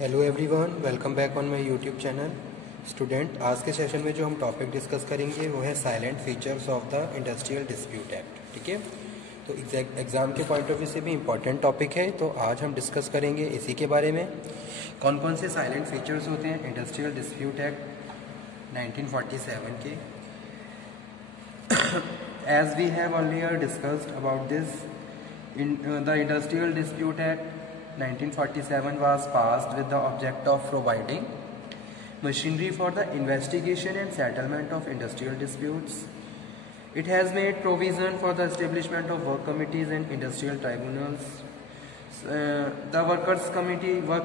Hello everyone, welcome back on my YouTube channel. Student, आज के session में जो हम टॉपिक डिस्कस करेंगे वो है salient features of the industrial dispute act. ठीक है, तो एग्ज़ाम के पॉइंट ऑफ व्यू से भी इम्पॉर्टेंट टॉपिक है, तो आज हम डिस्कस करेंगे इसी के बारे में। कौन कौन से साइलेंट फीचर्स होते हैं इंडस्ट्रियल डिस्प्यूट एक्ट 1947 के। As we have earlier discussed about this, the Industrial Dispute Act 1947 was passed with the object of providing machinery for the investigation and settlement of industrial disputes. It has made provision for the establishment of work committees and industrial tribunals. The work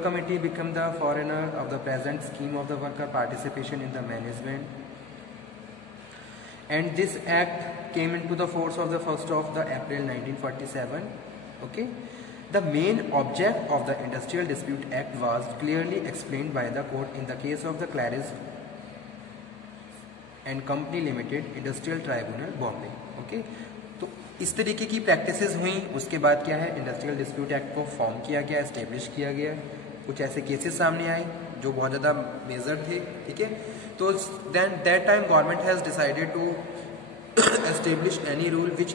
committee became the forerunner of the present scheme of the worker participation in the management. And this act came into the force of the 1st of the April 1947. Okay, the main object of the Industrial Dispute Act was clearly explained by the court in the case of the Claris and Company Limited Industrial Tribunal, Bombay. Okay, तो इस तरीके की practices हुई। उसके बाद क्या है, industrial dispute act को फॉर्म किया गया, एस्टेब्लिश किया गया। कुछ ऐसे केसेस सामने आए जो बहुत ज़्यादा मेजर थे। ठीक है, तो then that time government has decided to establish any rule which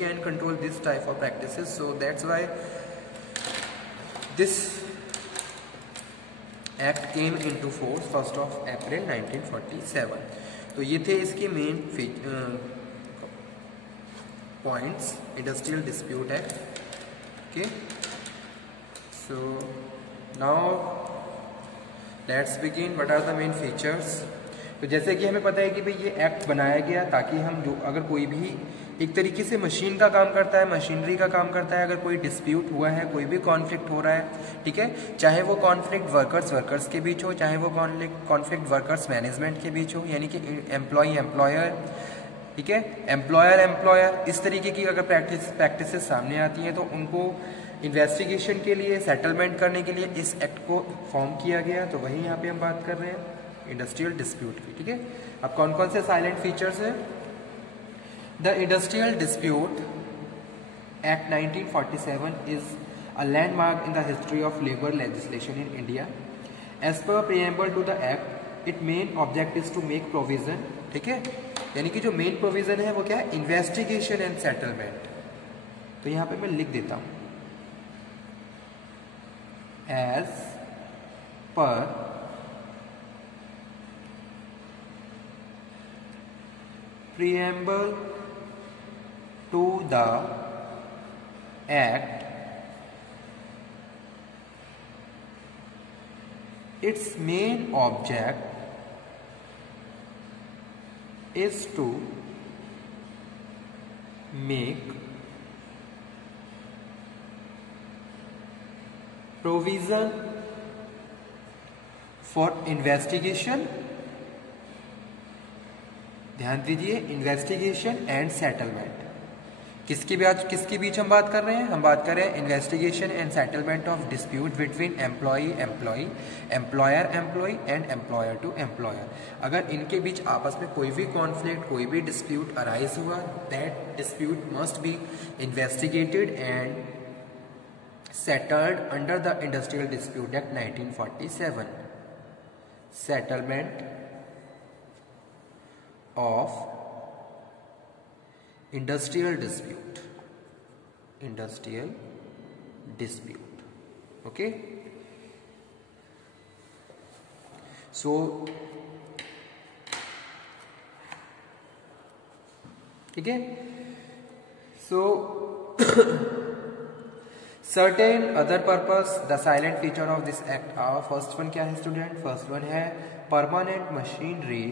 can control this type of practices. So that's why this act came into force 1st of April 1947. तो ये थे इसके main points industrial dispute act के। So now let's begin. What are the main features. तो जैसे कि हमें पता है कि भाई ये एक्ट बनाया गया ताकि हम जो अगर कोई भी एक तरीके से मशीन का काम करता है, मशीनरी का काम करता है, अगर कोई डिस्प्यूट हुआ है, कोई भी कॉन्फ्लिक्ट हो रहा है, ठीक है, चाहे वो कॉन्फ्लिक्ट वर्कर्स के बीच हो, चाहे वो कॉन्फ्लिक्ट वर्कर्स मैनेजमेंट के बीच हो, यानी कि एम्प्लॉय एम्प्लॉयर, ठीक है, एम्प्लॉयर, इस तरीके की अगर प्रैक्टिसेस सामने आती हैं तो उनको इन्वेस्टिगेशन के लिए, सेटलमेंट करने के लिए इस एक्ट को फॉर्म किया गया। तो वही यहाँ पे हम बात कर रहे हैं इंडस्ट्रियल डिस्प्यूट की। ठीक है, अब कौन कौन से साइलेंट फीचर्स हैं। The industrial dispute act 1947 is a landmark in the history of labour legislation in India. As per preamble to the act, it main object is to make provision. ठीक है, यानी कि जो मेन प्रोविजन है वो क्या है, इन्वेस्टिगेशन एंड सेटलमेंट। तो यहां पे मैं लिख देता हूं, as per preamble to the act, its main object is to make provision for investigation, ध्यान दीजिए, इन्वेस्टिगेशन एंड सेटलमेंट। किसके बीच हम बात कर रहे हैं, हम बात कर रहे हैं investigation and settlement of dispute between employ employer and employer to employer. अगर इनके बीच आपस में कोई भी कॉन्फ्लिक्ट, कोई भी डिस्प्यूट अराइज हुआ, that dispute must be investigated and settled under the industrial dispute act 1947। Settlement of industrial dispute, okay, so ठीक है, so certain other purpose the silent feature of this act are, first one क्या है student, first one है permanent machinery.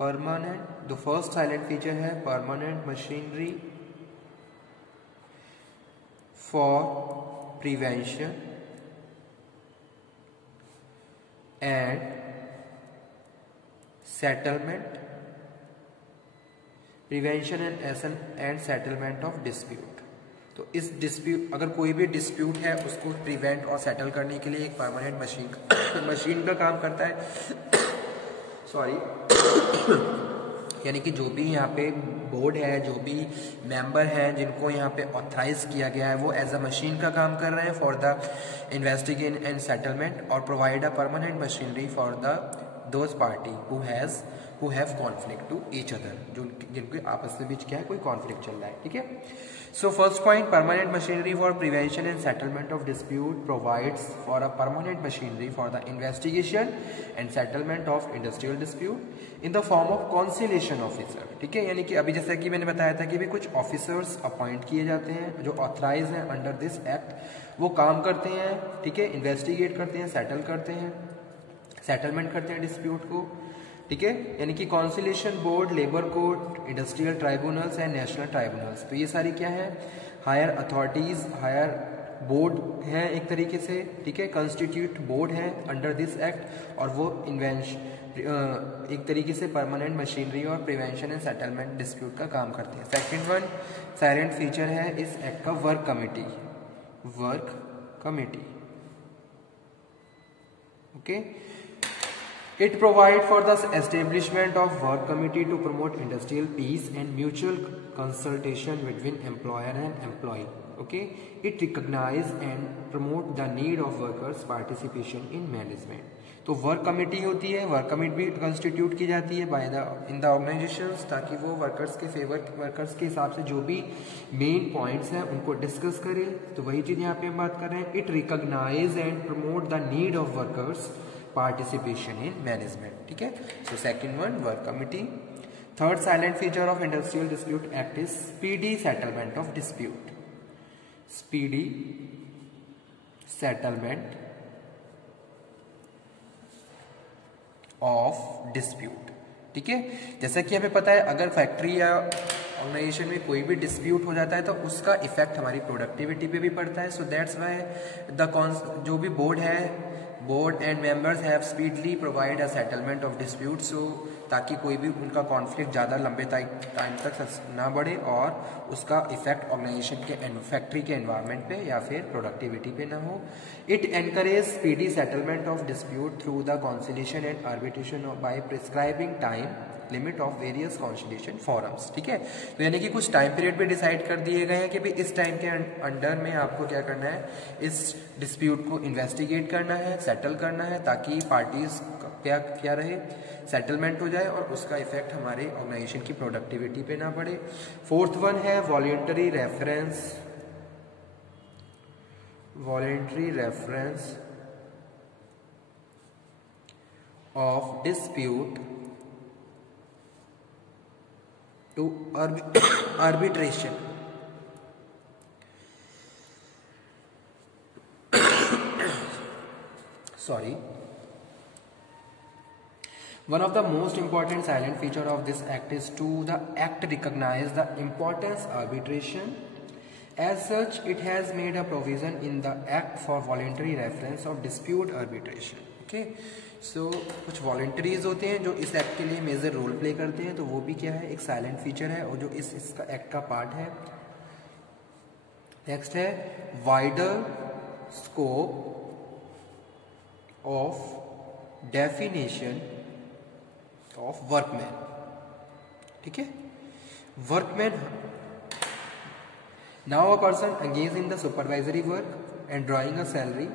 The first salient feature है permanent machinery for prevention and settlement, prevention and settlement of dispute. तो इस dispute, अगर कोई भी dispute है उसको प्रिवेंट और सेटल करने के लिए एक परमानेंट मशीन का काम करता है। सॉरी यानी कि जो भी यहाँ पे बोर्ड है, जो भी मेंबर हैं जिनको यहाँ पे ऑथराइज किया गया है, वो एज अ मशीन का काम कर रहे हैं for the investigation and settlement और provide a permanent machinery for the those party who have conflict to each other, जो जिनके आपस में बीच क्या है, कोई कॉन्फ्लिक्ट चल रहा है, ठीक है। So first point, permanent machinery for prevention and settlement of dispute provides for a permanent machinery for the investigation and settlement of industrial dispute in the form of conciliation officer, ठीक है। यानी कि अभी जैसा कि मैंने बताया था कि भी कुछ ऑफिसर्स अपॉइंट किए जाते हैं जो ऑथराइज हैं अंडर दिस एक्ट, वो काम करते हैं, ठीक है, इन्वेस्टिगेट करते हैं, सेटल करते हैं, सेटलमेंट करते हैं डिस्प्यूट को, ठीक है। यानी कि conciliation board, labour court, industrial tribunals and national tribunals, तो ये सारी क्या है, हायर अथॉरिटीज, हायर बोर्ड हैं एक तरीके से, ठीक है, कंस्टिट्यूट बोर्ड है अंडर दिस एक्ट, और वो एक तरीके से परमानेंट मशीनरी और प्रिवेंशन एंड सेटलमेंट डिस्प्यूट का काम करते हैं। सेकंड वन साइलेंट फीचर है इस एक्ट का work committee, okay. It provide for the establishment of work committee to promote industrial peace and mutual consultation between employer and employee. Okay. It recognize and promote the need of workers participation in management. तो work committee होती है, work committee भी constitute की जाती है by the in the organisations, ताकि वो workers के फेवर, वर्कर्स के हिसाब से जो भी मेन पॉइंट्स हैं उनको डिस्कस करें। तो वही चीज़ यहाँ पे हम बात कर रहे हैं, it recognize and promote the need of workers participation in management, ठीक है। So second one work committee. Third silent feature of industrial dispute act is speedy settlement of dispute, speedy settlement of dispute, ठीक है। जैसा कि हमें पता है अगर फैक्ट्री या ऑर्गेनाइजेशन में कोई भी डिस्प्यूट हो जाता है तो उसका इफेक्ट हमारी प्रोडक्टिविटी पे भी पड़ता है। सो दैट्स व्हाई द जो भी बोर्ड है, board and members have speedily provide a settlement of dispute, so ताकि कोई भी उनका कॉन्फ्लिक्ट ज़्यादा लंबे टाइम तक ना बढ़े और उसका इफेक्ट ऑर्गेनाइजेशन के फैक्ट्री के एनवायरनमेंट पे या फिर प्रोडक्टिविटी पे ना हो। It encourage speedy settlement of dispute through the conciliation and arbitration by prescribing time limit of various conciliation forums, ठीक है। तो यानी कि कुछ टाइम पीरियड भी डिसाइड कर दिए गए हैं कि भाई इस टाइम के अंडर में आपको क्या करना है, इस डिस्प्यूट को इन्वेस्टिगेट करना है, सेटल करना है, ताकि पार्टीज क्या रहे, सेटलमेंट हो जाए और उसका इफेक्ट हमारे ऑर्गेनाइजेशन की प्रोडक्टिविटी पे ना पड़े। फोर्थ वन है voluntary reference of dispute to arbitration, sorry. One of the most important silent feature of this act is to the act recognize the importance arbitration. As such, it has made a provision in the act for voluntary reference of dispute arbitration. Okay. सो कुछ वॉलंटरीज होते हैं जो इस act के लिए major role play करते हैं, तो वो भी क्या है, एक साइलेंट फीचर है और जो इसका एक्ट का पार्ट है। नेक्स्ट है wider scope of definition of workman, ठीक है। Workman, now a person engage in the supervisory work and drawing a salary,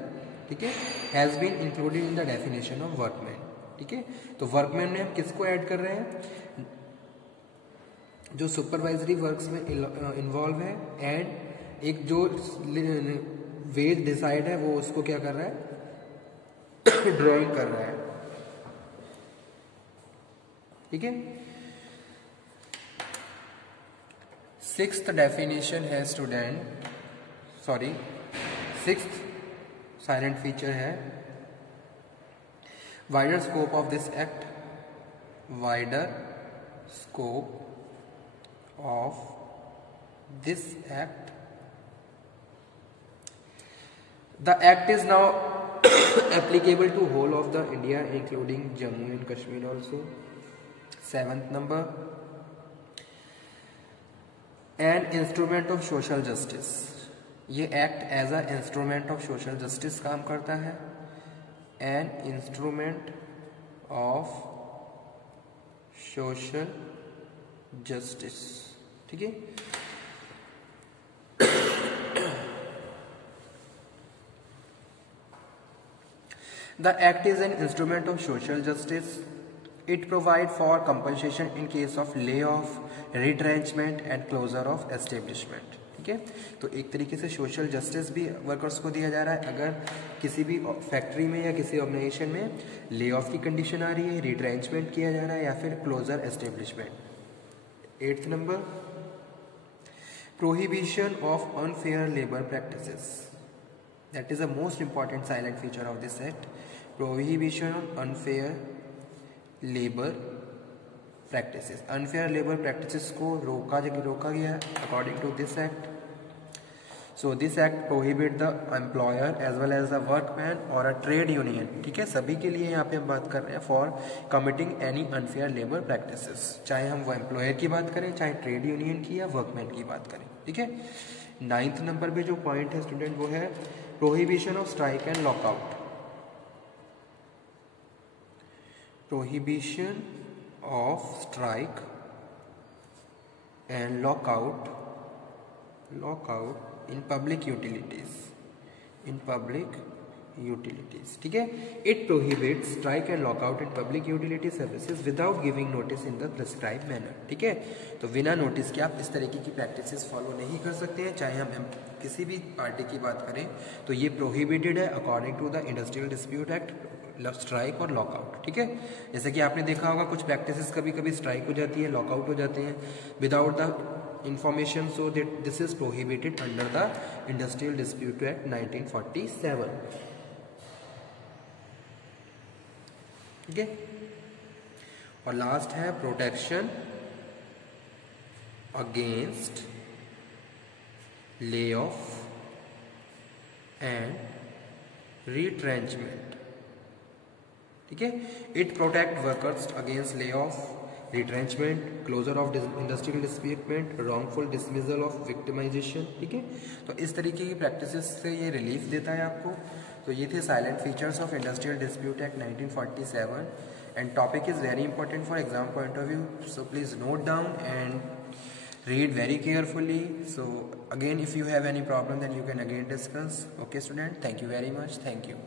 ठीक है, has been included in the definition of workman, ठीक है। तो वर्कमैन में हम किसको ऐड कर रहे हैं, जो सुपरवाइजरी वर्क्स में इन्वॉल्व है, एंड एक जो वेज डिसाइड है वो उसको क्या कर रहा है, ड्राइंग कर रहा है, ठीक है। सिक्स्थ डेफिनेशन है student, sorry sixth salient feature है wider scope of this act, wider scope of this act. The act is now applicable to whole of the India including Jammu and Kashmir also. Seventh number, an instrument of social justice, ये act as a instrument of social justice काम करता है। An instrument of social justice, ठीक है। The act is an instrument of social justice. It provides for compensation in case of layoff, retrenchment and closure of establishment. ठीक है, तो एक तरीके से सोशल जस्टिस भी वर्कर्स को दिया जा रहा है अगर किसी भी फैक्ट्री में या किसी ऑर्गेनाइजेशन में ले ऑफ की कंडीशन आ रही है, रिट्रेंचमेंट किया जा रहा है या फिर closure establishment. 8th number, prohibition of unfair labour practices. That is the most important silent feature of this act. Prohibition on unfair labor practices. Unfair labor practices को रोका गया according to this act. So this act prohibit the employer as well as the workman or a trade union. ठीक है, सभी के लिए यहाँ पे हम बात कर रहे हैं for committing any unfair labor practices. चाहे हम वो एम्प्लॉयर की बात करें, चाहे ट्रेड यूनियन की या वर्कमैन की बात करें। ठीक है, 9th नंबर पे जो पॉइंट है स्टूडेंट वो है prohibition of strike and lockout. Prohibition of strike and lockout in public utilities, ठीक है। It prohibits strike and lockout in public utility services without giving notice in the prescribe manner. ठीक है, तो बिना notice के आप इस तरीके की प्रैक्टिसेस फॉलो नहीं कर सकते हैं, चाहे हम किसी भी पार्टी की बात करें तो ये प्रोहिबिटेड है according to the industrial dispute act, strike और लॉकआउट। ठीक है, जैसे कि आपने देखा होगा कुछ प्रैक्टिसेस कभी कभी स्ट्राइक हो जाती है, लॉकआउट हो जाते हैं without the information, so that this is prohibited under the Industrial Dispute Act 1947। ठीक है, और लास्ट है protection against lay off and retrenchment. ठीक है, it protect workers against lay off, retrenchment, closure of industrial disputement, wrongful dismissal of victimisation. ठीक है, तो इस तरीके की प्रैक्टिसेस से ये रिलीफ देता है आपको। तो ये थे salient features of industrial dispute act 1947 and topic is very important for exam point of view, so please note down and read very carefully. So again, if you have any problem then you can again discuss. Okay student, thank you very much. Thank you.